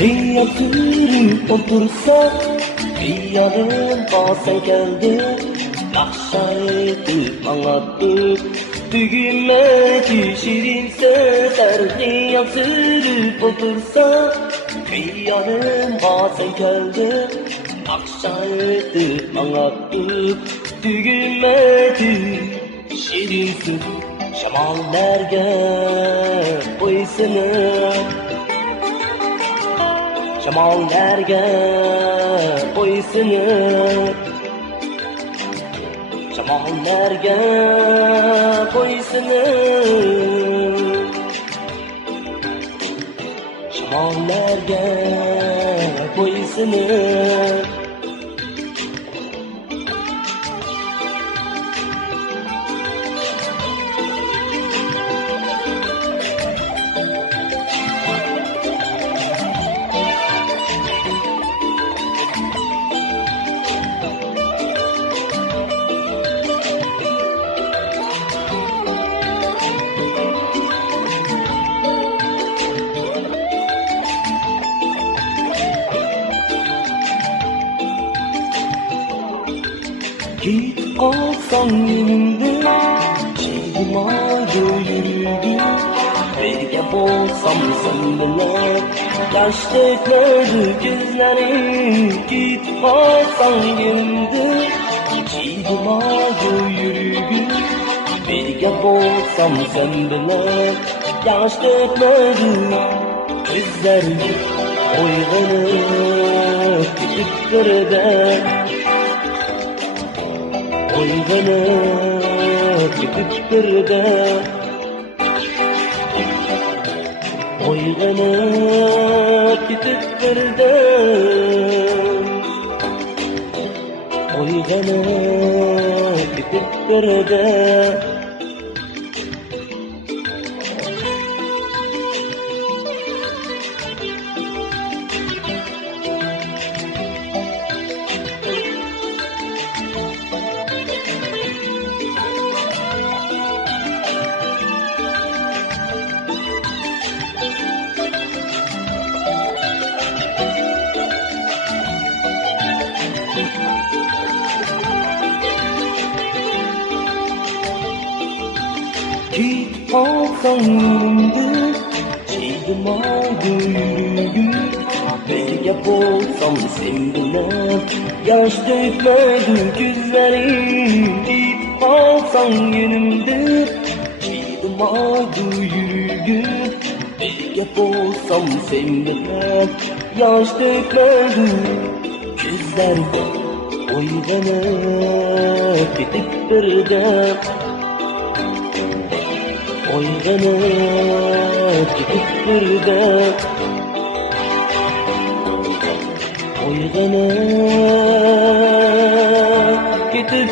Kıyıya sürüp otursa, kıyıya basen geldi. Nakşa edip anlatıp, tügümeci şirin sözler. Kıyıya sürüp otursa, kıyıya basen geldi. Nakşa edip anlatıp, tügümeci şirin söz. Şamallarga qo'ysinib, shamollarga qo'ysinib, shamollarga qo'ysinib, shamollarga qo'ysinib. Git olsan yanımda, çiğnemaydı yürüdüm. Birge bolsam sen bilen, yaş dökmedi gözlerim. Git olsan yanımda, çiğnemaydı yürüdüm. Birge bolsam sen bilen, yaş dökmedi gözlerim. Oyg'onib ketib birden, oyg'onib ketib birdan, oyg'onib ketib birdan, oyg'onib ketib birdan. Git olsan yanımda, çiğnemaydı yürüdüm. Birge bolsam sen bilen, yaş dökmedi gözlerim. Git olsan yanımda, çiğnemaydı yürüdüm. Birge bolsam sen bilen, yaş dökmedi gözlerim. Oyg'onib ketib birdan, oyg'onib ketib birdan, oyg'onib ketib